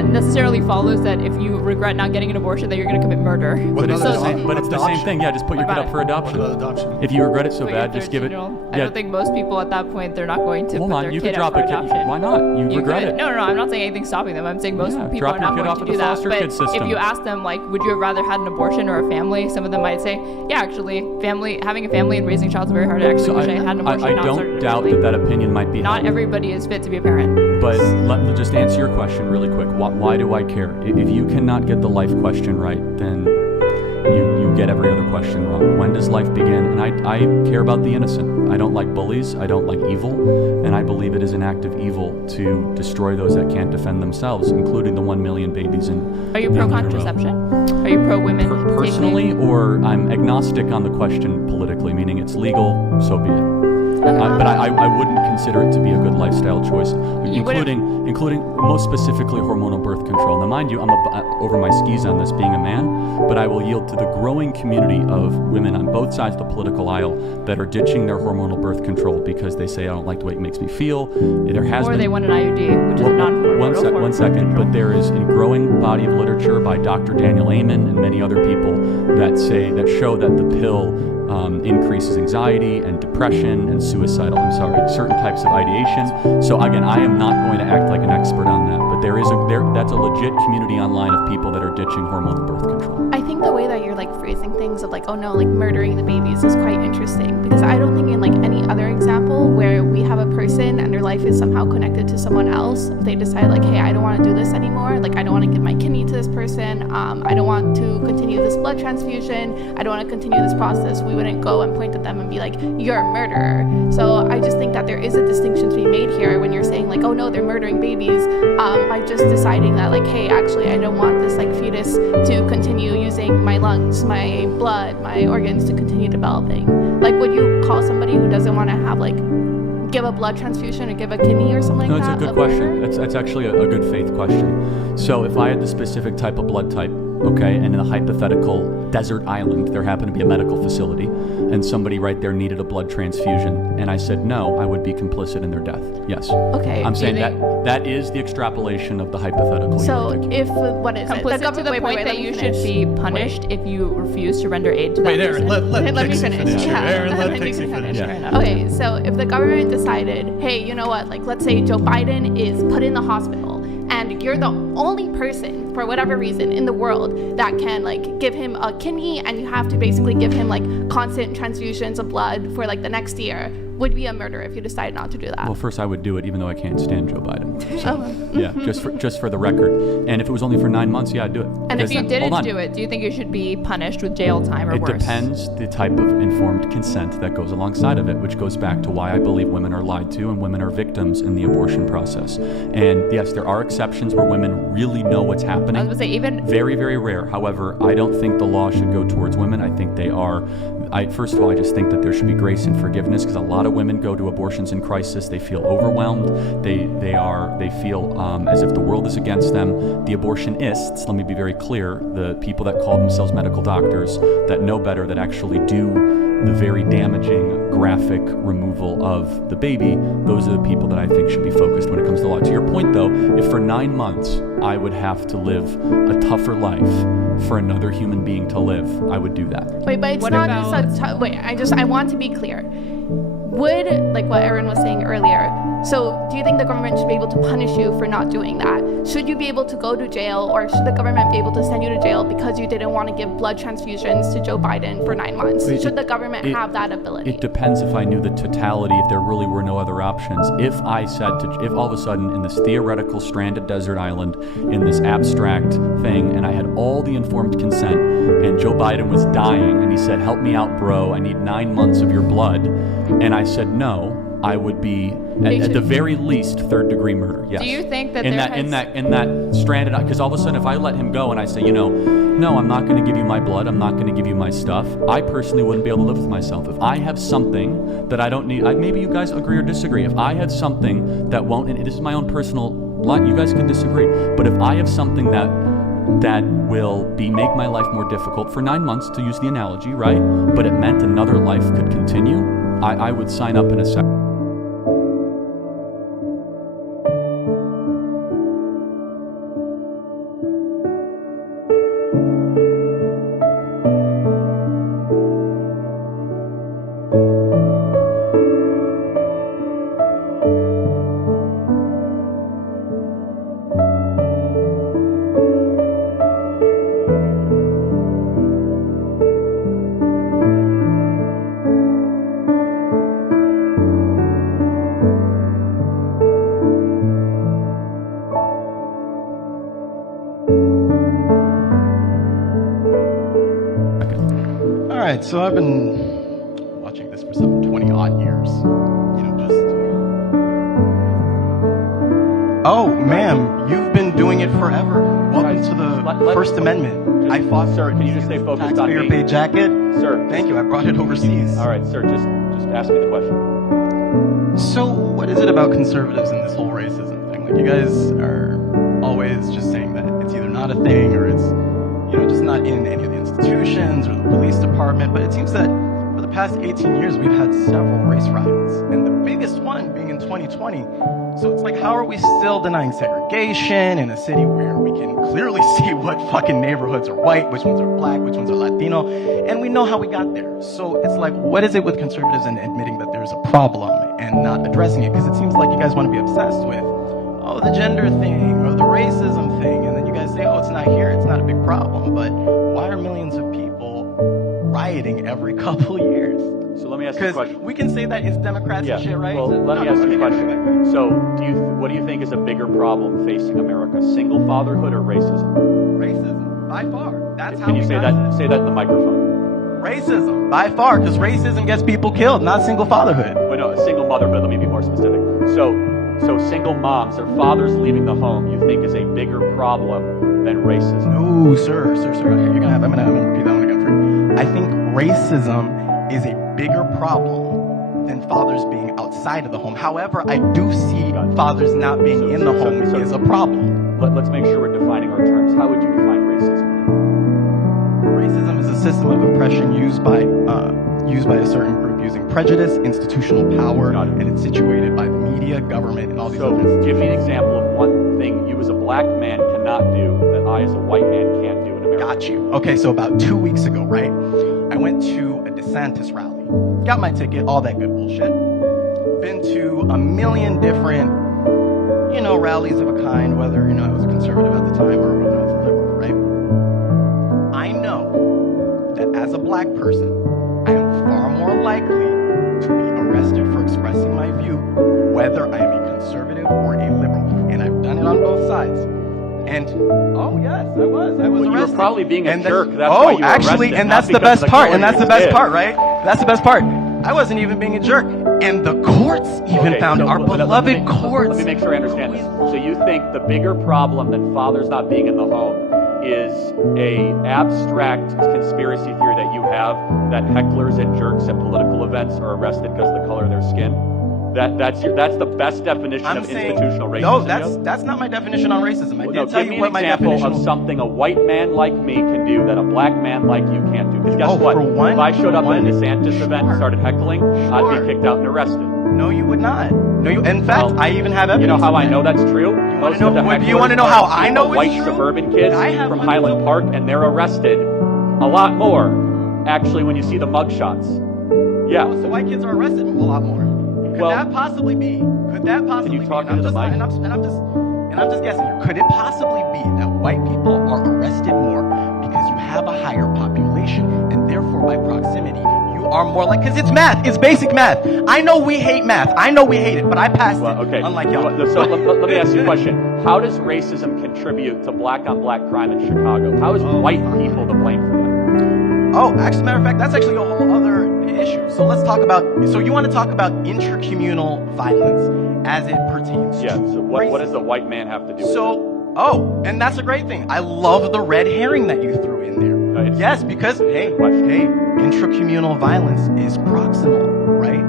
necessarily follows that if you regret not getting an abortion, that you're going to commit murder. What But it's about the same. But it's the same adoption? thing. Yeah, just put your kid about up for it? adoption. What about adoption? If you regret it so Put your bad, just give it. 13-year-old. I don't think most people at that point, they're not going to Hold put on, their you kid could up drop for a kid. adoption. Why not? You regret could. it. No, I'm not saying anything stopping them. I'm saying most Yeah, people drop are your not kid going off to at do the that. foster But kid system. if you ask them, like, would you have rather had an abortion or a family? Some of them might say, yeah, actually, having a family and raising a child is very hard. I actually So wish I had an abortion. I not started don't a doubt family. that opinion might be Not held. everybody is fit to be a parent. But let me just answer your question really quick. Why do I care? If you cannot get the life question right, then you get every other question wrong. When does life begin? And I care about the innocent. I don't like bullies. I don't like evil. And I believe it is an act of evil to destroy those that can't defend themselves, including the 1 million babies in. Are you pro-contraception? Are you pro-women? Personally, or I'm agnostic on the question politically, meaning it's legal, so be it. But I wouldn't consider it to be a good lifestyle choice, including most specifically hormonal birth control. Now, mind you, I'm over my skis on this being a man, but I will yield to the growing community of women on both sides of the political aisle that are ditching their hormonal birth control because they say, I don't like the way it makes me feel. There has Or been, they want an IUD, which is a non-hormonal. One second, but there is a growing body of literature by Dr. Daniel Amen and many other people that show that the pill increases anxiety and depression and certain types of ideation. So again, I am not going to act like an expert on that, but but that's a legit community online of people that are ditching hormonal birth control. I think the way that you're like phrasing things of like, oh no, like murdering the babies is quite interesting, because I don't think in like any other example where we have a person and their life is somehow connected to someone else, they decide like, hey, I don't want to do this anymore. Like, I don't want to give my kidney to this person. I don't want to continue this blood transfusion. I don't want to continue this process. We wouldn't go and point at them and be like, you're a murderer. So I just think that there is a distinction to be made here when you're saying like, oh no, they're murdering babies, by just deciding that like, hey, actually I don't want this like fetus to continue using my lungs, my blood, my organs to continue developing. Like, would you call somebody who doesn't want to have like give a blood transfusion or give a kidney or something like that? No, it's a good question. That's actually a good faith question. So if I had the specific type of blood type, okay, and in a hypothetical desert island, there happened to be a medical facility, and somebody right there needed a blood transfusion, and I said no, I would be complicit in their death. Yes. Okay. I'm saying that is the extrapolation of the hypothetical. So if, what is it? Complicit to the point that you should be punished if you refuse to render aid to that person. Let me finish. Aaron, let Pixie finish. Okay, so if the government decided, hey, you know what, like let's say Joe Biden is put in the hospital, and you're the only person, for whatever reason, in the world that can like give him a kidney, and you have to basically give him like constant transfusions of blood for like the next year, would be a murder if you decide not to do that. Well, first I would do it even though I can't stand Joe Biden. So, yeah, just for the record. And if it was only for 9 months, yeah, I'd do it. And if you didn't do it, do you think you should be punished with jail time or worse? It depends the type of informed consent that goes alongside of it, which goes back to why I believe women are lied to and women are victims in the abortion process. And yes, there are exceptions where women really know what's happening. I was going to say, even very, very rare. However, I don't think the law should go towards women. I think they are. First of all, I just think that there should be grace and forgiveness, because a lot of women go to abortions in crisis. They feel overwhelmed. They feel as if the world is against them. The abortionists, let me be very clear, the people that call themselves medical doctors that know better, that actually do the very damaging graphic removal of the baby, those are the people that I think should be focused when it comes to law. To your point though, if for 9 months I would have to live a tougher life for another human being to live, I would do that. Wait, but it's not just a wait, I want to be clear. Would, like what Aaron was saying earlier, so do you think the government should be able to punish you for not doing that? Should you be able to go to jail, or should the government be able to send you to jail because you didn't want to give blood transfusions to Joe Biden for 9 months? Should the government have that ability? It depends if I knew the totality, if there really were no other options. If all of a sudden in this theoretical stranded desert island, in this abstract thing, and I had all the informed consent, and Joe Biden was dying, and he said, help me out, bro, I need 9 months of your blood, and I said no, I would be at the very least third-degree murder. Yes. Do you think that in that stranded? Because all of a sudden, if I let him go and I say, no, I'm not going to give you my blood, I'm not going to give you my stuff, I personally wouldn't be able to live with myself. If I have something that I don't need, maybe you guys agree or disagree. If I had something that won't, and this is my own personal life, you guys can disagree. But if I have something that will make my life more difficult for 9 months, to use the analogy, right? But it meant another life could continue, I would sign up in a second. Alright, so I've been watching this for some 20 odd years. Oh, ma'am, you've been doing it forever. Welcome to the First Amendment. I fought. Sir, can you just stay focused on me? Taxpayer paid jacket. Sir. Thank you, I brought it overseas. All right, sir, just ask me the question. So, what is it about conservatives and this whole racism thing? Like, you guys are always just saying that it's either not a thing or it's, just not in any of the institutions or the police department. But it seems that for the past 18 years, we've had several race riots, and the biggest one being in 2020. So it's like, how are we still denying segregation in a city where we can clearly see what fucking neighborhoods are white, which ones are black, which ones are Latino, and we know how we got there. So it's like, what is it with conservatives and admitting that there's a problem and not addressing it? Because it seems like you guys want to be obsessed with, the gender thing or the every couple years. So let me ask you a question. Because we can say that it's Democrats and shit, right? Well, let me ask you a question. So, what do you think is a bigger problem facing America? Single fatherhood or racism? Racism, by far. That's how Can you say that? Say that in the microphone. Racism, by far, because racism gets people killed, not single fatherhood. Well, no, a single motherhood. Let me be more specific. So single moms, their fathers leaving the home, you think is a bigger problem than racism? No, sir. I'm gonna repeat that one again for you. I think racism is a bigger problem than fathers being outside of the home. However, I do see fathers not being in the home is a problem. Let's make sure we're defining our terms. How would you define racism? Racism is a system of oppression used by a certain group using prejudice, institutional power, and it's situated by the media, government, and all these other institutions. Give me an example of one thing you as a black man cannot do that I as a white man can't do in America. Got you. Okay, so about 2 weeks ago, right? I went to a DeSantis rally. Got my ticket, all that good bullshit. Been to a million different, rallies of a kind, whether, I was a conservative at the time or whether I was a liberal, right? I know that as a black person, I am far more likely to be arrested for expressing my view, whether I am a conservative or a liberal. And I've done it on both sides. And, oh yes, I was arrested. You were probably being a jerk. That's why you were actually, arrested, and that's the best part. And that's the best part, right? That's the best part. I wasn't even being a jerk. And the courts even found our beloved courts. Let me make sure I understand this. So you think the bigger problem than fathers not being in the home is a abstract conspiracy theory that you have that hecklers and jerks at political events are arrested because of the color of their skin? That's the best definition of institutional racism. No, that's not my definition on racism. I did tell you what my definition. Give me an example of something a white man like me can do that a black man like you can't do. Because guess what? If I showed up at a DeSantis event and started heckling, I'd be kicked out and arrested. No, you would not. No, in fact, I even have evidence. You know how I know that's true? You want to know how I know it's white true? Suburban kids from Highland Park, and they're arrested a lot more. Actually, when you see the mugshots, yeah. Oh, so white kids are arrested a lot more. Could that possibly be? Could that possibly Can you talk be? into the mic? And I'm just guessing. Could it possibly be that white people are arrested more because you have a higher population, and therefore by proximity you are more like? Because it's math. It's basic math. I know we hate math. I know we hate it, but I passed it. Okay. Unlike y'all. So let me ask you a question. How does racism contribute to black-on-black crime in Chicago? How is white people to blame for that? Oh, actually, matter of fact, that's actually a whole other issue. So let's talk about. So you want to talk about intracommunal violence as it pertains to so what does the white man have to do with it? And that's a great thing. I love the red herring that you threw in there. Yes, because hey, intracommunal violence is proximal, right?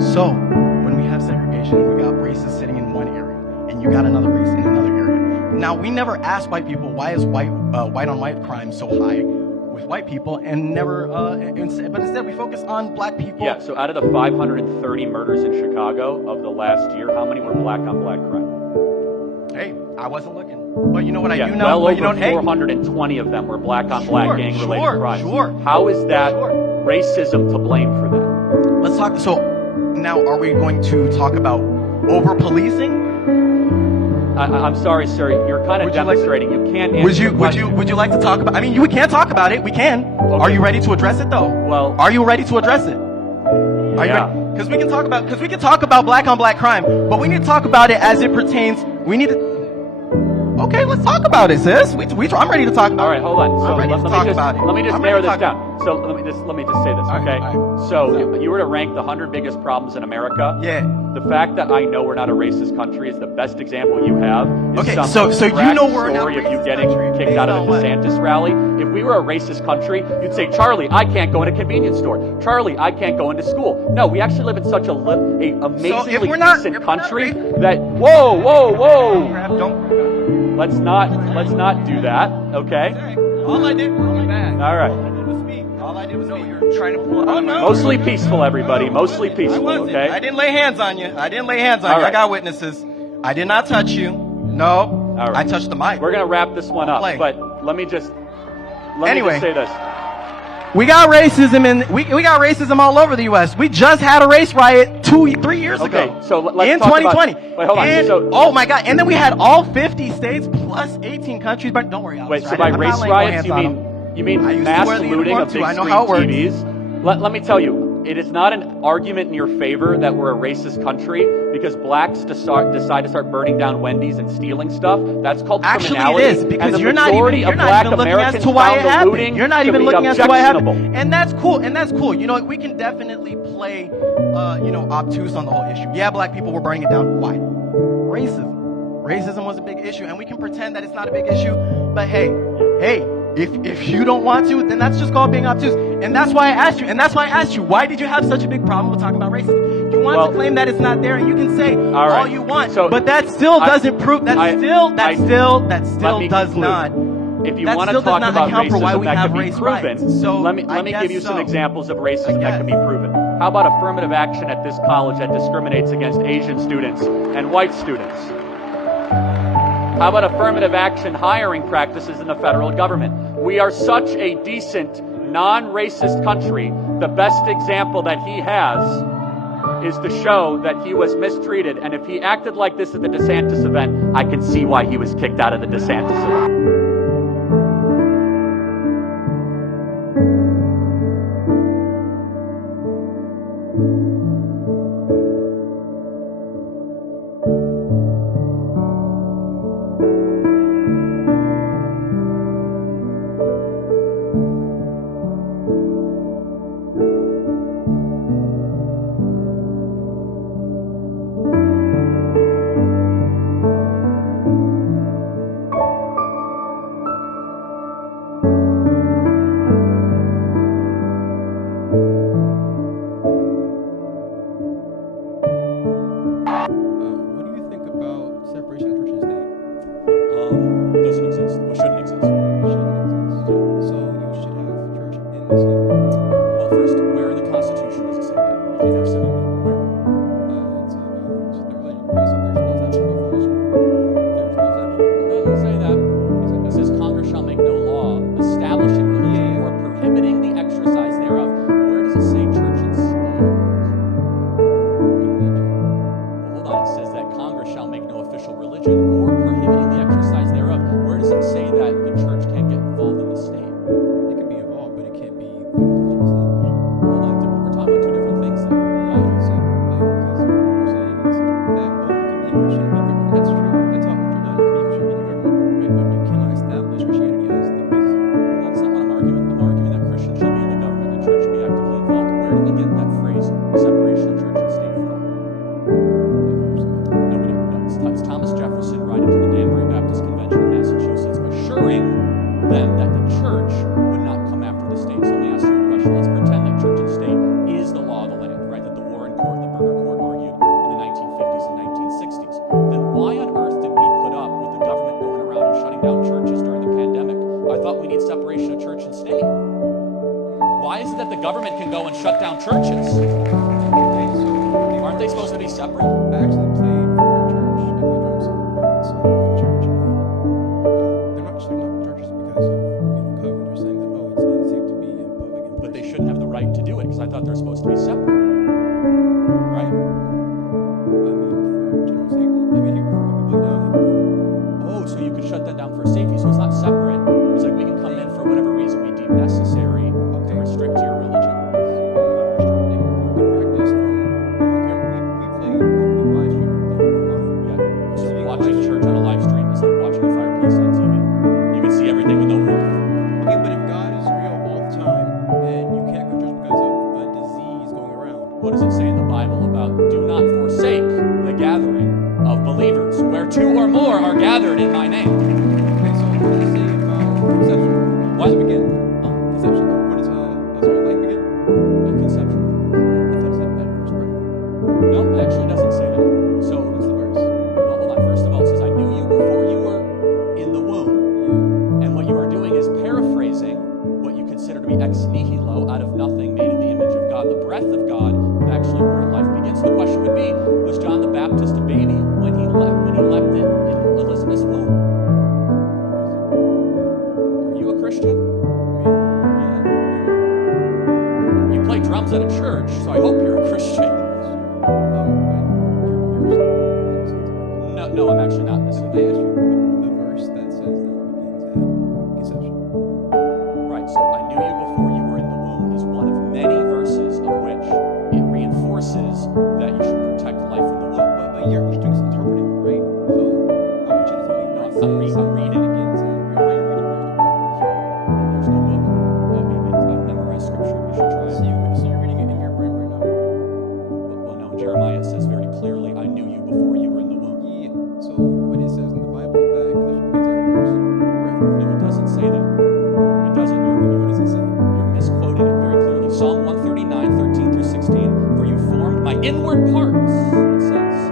So when we have segregation, we got races sitting in one area, and you got another race in another area. Now we never ask white people why is white on white crime so high with white people, and but instead we focus on black people. Yeah, so out of the 530 murders in Chicago of the last year, how many were black on black crime? Hey, I wasn't looking. But you know what I do know? Well over 420 of them were black on black gang related crimes. How is that racism to blame for that? Let's talk. So now are we going to talk about over policing? I'm sorry, sir. You're kind of demonstrating. You can't answer Would you like to talk about? I mean, we can talk about it. We can. Okay. Are you ready to address it, though? Well, are you ready to address it? Because we can talk about black on black crime, but we need to talk about it as it pertains. We need to. Okay, let's talk about it, sis. I'm ready to talk about it. All right, hold on. So I'm ready to talk about it. Let me just narrow this down. So let me just say this, okay? So if you were to rank the 100 biggest problems in America, the fact that I know we're not a racist country is the best example you have. So you know we're not a story of you getting kicked out of the DeSantis rally. If we were a racist country, you'd say, Charlie, I can't go in a convenience store. Charlie, I can't go into school. No, we actually live in such amazingly decent country that whoa. Let's not do that, okay? All I did was speak. All I did was speak. You're trying to pull it. Mostly peaceful, everybody. Mostly peaceful, okay? I didn't lay hands on you. I got witnesses. I did not touch you. No. All right. I touched the mic. We're going to wrap this one up, but let me just say this. We got racism we got racism all over the U.S. We just had a race riot 2-3 years ago. Okay, so let's in talk 2020. Wait, hold on. Oh my God! And then we had all 50 states plus 18 countries. But don't worry, Alex. Wait, so by race riots you mean mass looting of big screen TVs? let me tell you, it is not an argument in your favor that we're a racist country because blacks decide to start burning down Wendy's and stealing stuff. That's called criminality. Actually, it is, because and you're not even looking as to why it happened. You're not even looking as to why it happened. And that's cool. You know, we can definitely play, obtuse on the whole issue. Yeah, black people were burning it down. Why? Racism was a big issue, and we can pretend that it's not a big issue. But hey, if you don't want to, then that's just called being obtuse. And that's why I asked you, why did you have such a big problem with talking about racism? You want to claim that it's not there, and you can say all you want, but that still doesn't prove. That still does not. If you want to talk about racism that can be proven, rights. So let me give you some examples of racism that can be proven. How about affirmative action at this college that discriminates against Asian students and white students? How about affirmative action hiring practices in the federal government? We are such a decent, non-racist country. The best example that he has is to show that he was mistreated. And if he acted like this at the DeSantis event, I can see why he was kicked out of the DeSantis event. Right, so I knew you before you were in the womb is one of many verses I'm reading. There's no book. I've memorized scripture. You should try it. So you're reading it in your brain right now? Well, no. Jeremiah says very clearly, "I knew you before you were in the womb." Yeah. So what it says in the Bible that begins at verse breath. No, it doesn't say that. It doesn't. What does it say? You're misquoting it very clearly. Psalm 139, 13 through 16. For you formed my inward parts, it says.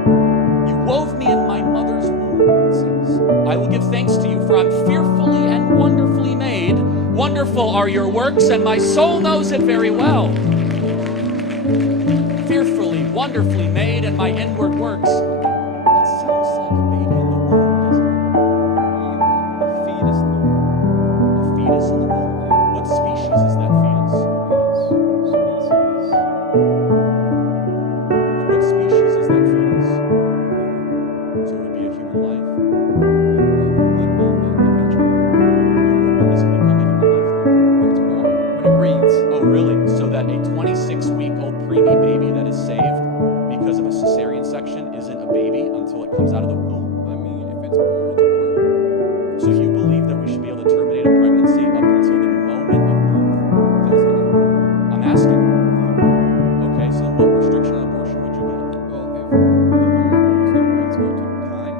You wove me in my mother's womb, it says. I will give thanks to you, for I'm fearfully and wonderfully made. Wonderful are your works, and my soul knows it very well. Fearfully, wonderfully made, and my inward works. That sounds like a baby in the womb, doesn't it? A fetus in the womb. A fetus in the womb? What species is that fetus? What species is that fetus? So it would be a human life. When does it become a human life? When it's born. When it breathes. Oh, really? So that a 26-week-old preemie baby that is saved because of a cesarean section isn't a baby until it comes out of the womb? I mean, if it's born, it's born. So you believe that we should be able to terminate a pregnancy up until the moment of birth? I'm asking. Okay, so what restriction on abortion would you give? Well, if the woman who's giving birth is going to die,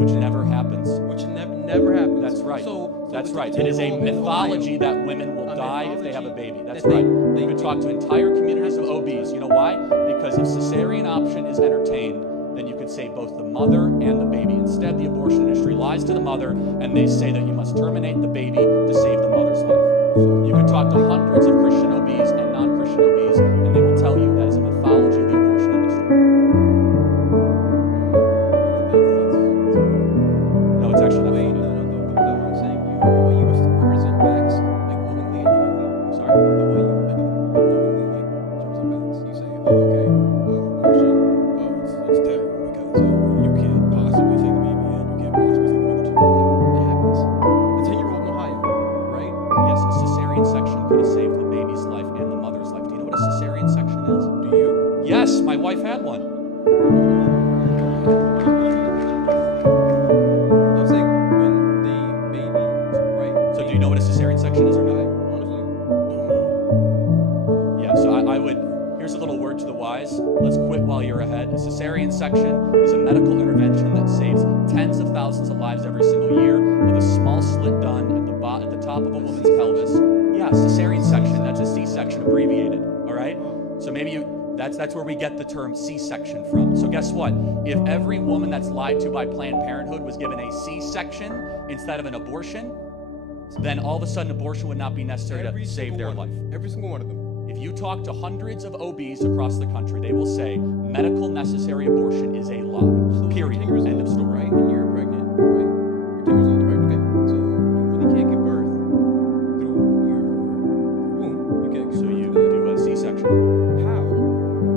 Which never happens. which never happens. That's right. So That's it's right. a It is a total mythology Ohio. that women will A die if they have a mythology baby. That's that right. they- You could talk to entire communities of OBs. You know why? Because if cesarean option is entertained, then you could save both the mother and the baby. Instead, the abortion industry lies to the mother, and they say that you must terminate the baby to save the mother's life. You could talk to hundreds of Christian OBs and non-Christian OBs, and they will tell you that is a mythology of the abortion industry. No, it's actually not. Wait, no, I'm saying the way you represent facts, like willingly and knowingly. I'm sorry. The way you knowingly, like, represent facts. You say, oh, okay, abortion, it's terrible because you can't possibly take the baby and you can't possibly take the mother to the family. It happens. A 10-year-old in Ohio, right? Yes, a cesarean section could have saved the baby's life and the mother's life. Do you know what a cesarean section is? Do you? Yes, my wife had one. I'm saying when the baby, right? So do you know what a cesarean section is or not? Honestly, don't know. Yeah, so I would, here's a little word to the wise. Let's quit while you're ahead. A cesarean section is a medical intervention that saves tens of thousands of lives every single year with a small slit done at the top of a woman's pelvis. Yeah, cesarean section, that's a C-section abbreviated, all right? So maybe that's where we get the term C-section from. So guess what? If every woman that's lied to by Planned Parenthood was given a C-section instead of an abortion, then all of a sudden abortion would not be necessary to save their life. Every single one of them. If you talk to hundreds of OBs across the country, they will say medical necessary abortion is a lie. Period. End of story. Right? And you're pregnant, right? You're 10 years old, right? Okay. So you really can't give birth through your womb. You can't give So birth you through do a C-section. that. How?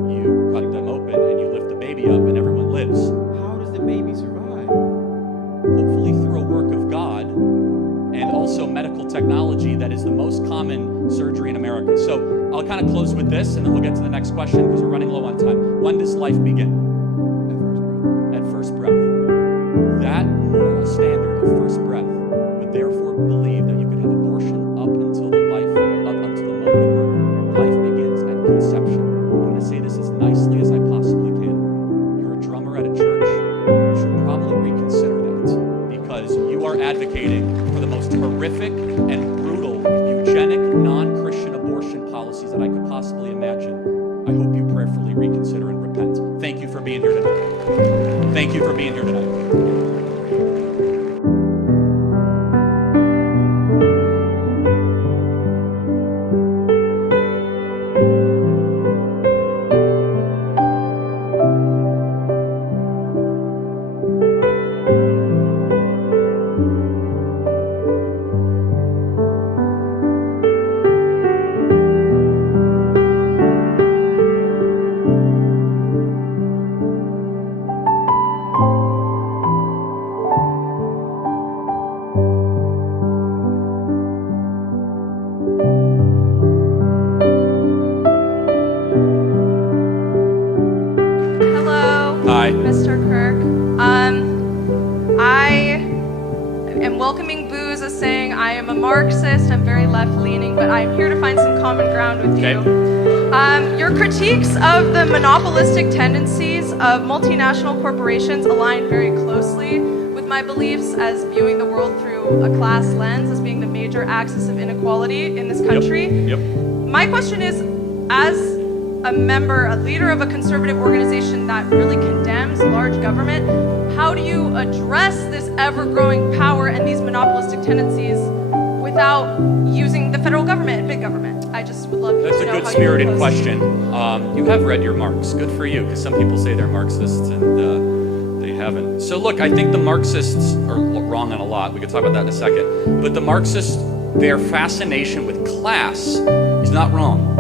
You cut them open and you lift the baby up and everyone lives. How does the baby survive? Hopefully through a work of God and also medical technology that is the most common surgery in America. So I'll kind of close with this and then we'll get to the next question because we're running low on time. When does life begin? At first breath. That moral standard of first breath would therefore believe that you could have abortion up until the moment of birth. Life begins at conception. I'm going to say this as nicely as I possibly can. You're a drummer at a church. You should probably reconsider that because you are advocating for the most horrific and brutal eugenic, non-Christian abortion policies that I could possibly imagine. I hope you prayerfully reconsider and repent. Thank you for being here tonight. Thank you for being here tonight. welcoming boos as saying I am a Marxist, I'm very left-leaning, but I'm here to find some common ground with you. Your critiques of the monopolistic tendencies of multinational corporations align very closely with my beliefs as viewing the world through a class lens as being the major axis of inequality in this country. My question is, as a member, a leader of a conservative organization that really condemns large government, how do you address this ever-growing power and these monopolistic tendencies without using the federal government and big government? I just would love to know how you That's a good-spirited propose. question. You have read your Marx. Good for you, because some people say they're Marxists and they haven't. So look, I think the Marxists are wrong on a lot. We could talk about that in a second. But the Marxists, their fascination with class is not wrong.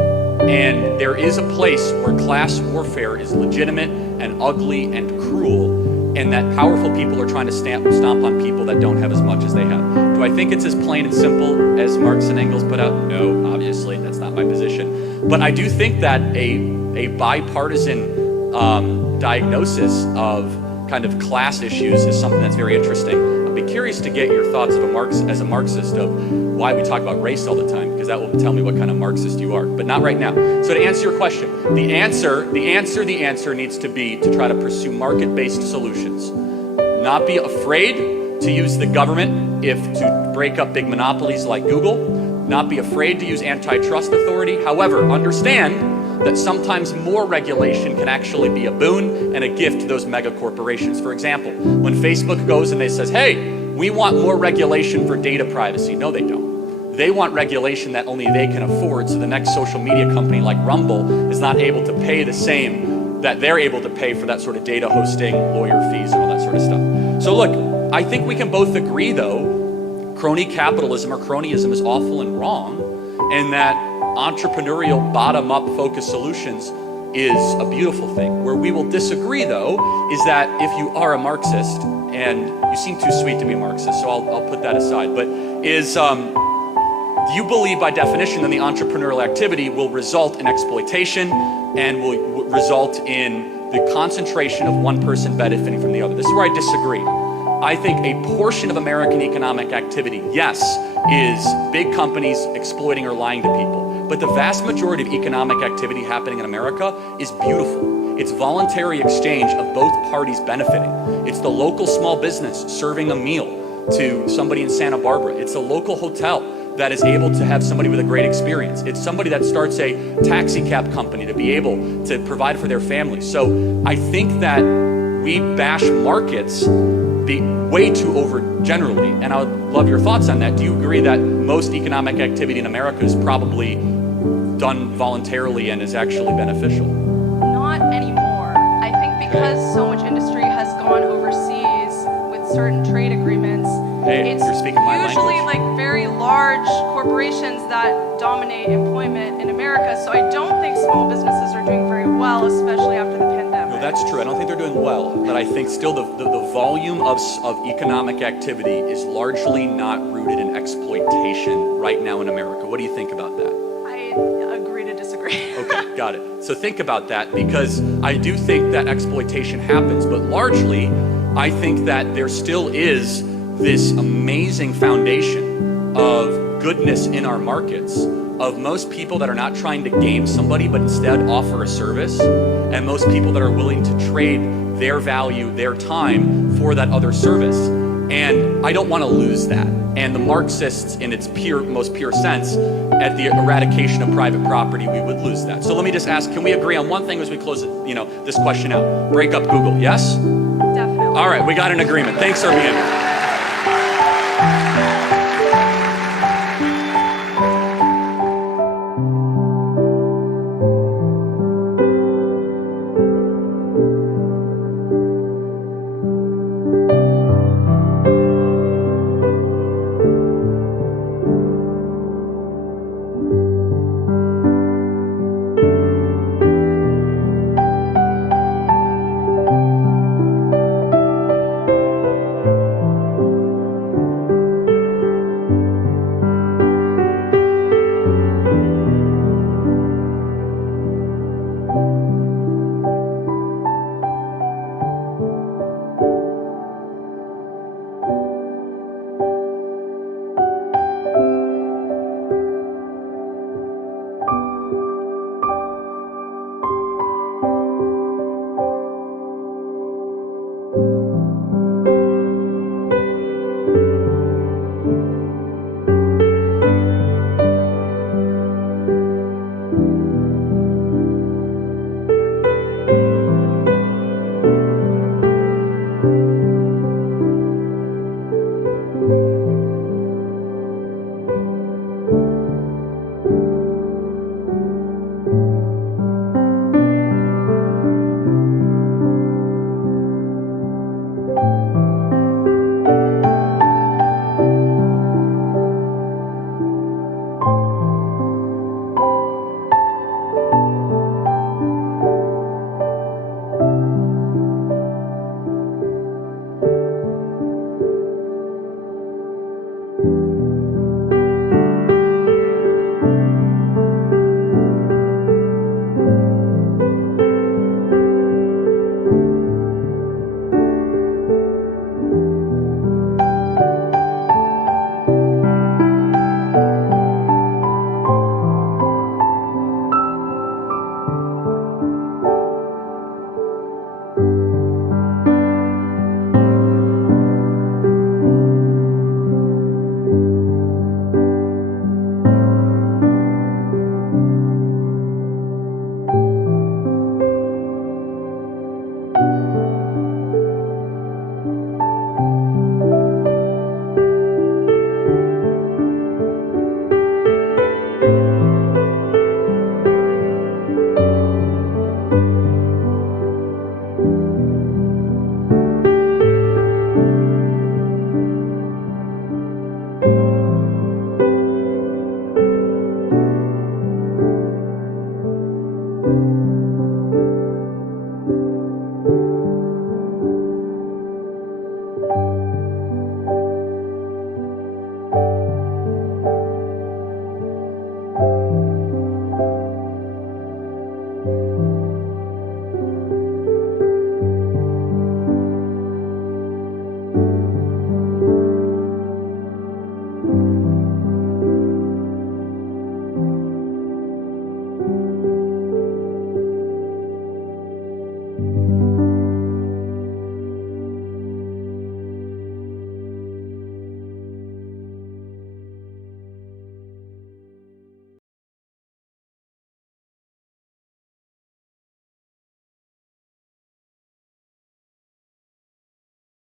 And there is a place where class warfare is legitimate and ugly and cruel, and that powerful people are trying to stomp on people that don't have as much as they have. Do I think it's as plain and simple as Marx and Engels put out? No, obviously, that's not my position. But I do think that a bipartisan diagnosis of kind of class issues is something that's very interesting. I'd be curious to get your thoughts as a Marxist of why we talk about race all the time, because that will tell me what kind of Marxist you are, but not right now. So to answer your question, the answer needs to be to try to pursue market-based solutions. Not be afraid to use the government to break up big monopolies like Google. Not be afraid to use antitrust authority. However, understand that sometimes more regulation can actually be a boon and a gift to those mega corporations. For example, when Facebook goes and they says, hey, we want more regulation for data privacy. No, they don't. They want regulation that only they can afford, so the next social media company like Rumble is not able to pay the same that they're able to pay for that sort of data hosting, lawyer fees, and all that sort of stuff. So look, I think we can both agree, though, crony capitalism or cronyism is awful and wrong, and that entrepreneurial, bottom-up focused solutions is a beautiful thing. Where we will disagree, though, is that if you are a Marxist, and you seem too sweet to be Marxist, so I'll put that aside, but do you believe by definition that the entrepreneurial activity will result in exploitation and will result in the concentration of one person benefiting from the other? This is where I disagree. I think a portion of American economic activity, yes, is big companies exploiting or lying to people. But the vast majority of economic activity happening in America is beautiful. It's voluntary exchange of both parties benefiting. It's the local small business serving a meal to somebody in Santa Barbara. It's a local hotel that is able to have somebody with a great experience. It's somebody that starts a taxi cab company to be able to provide for their family. So I think that we bash markets way too over generally, and I would love your thoughts on that. Do you agree that most economic activity in America is probably done voluntarily and is actually beneficial? Not anymore. I think because so much industry has gone overseas with certain trade agreements, it's you're speaking my usually language. like very large corporations that dominate employment in America. So I don't think small businesses are doing very well, especially after the pandemic. No, that's true. I don't think they're doing well, but I think still the volume of economic activity is largely not rooted in exploitation right now in America. What do you think about that? I agree to disagree. Okay, got it. So think about that, because I do think that exploitation happens, but largely I think that there still is this amazing foundation of goodness in our markets, of most people that are not trying to game somebody but instead offer a service, and most people that are willing to trade their value, their time for that other service. And I don't want to lose that. And the Marxists, in its most pure sense, at the eradication of private property, we would lose that. So let me just ask, can we agree on one thing as we close this question out? Break up Google, yes? Definitely. All right, we got an agreement. Thanks for being here. you.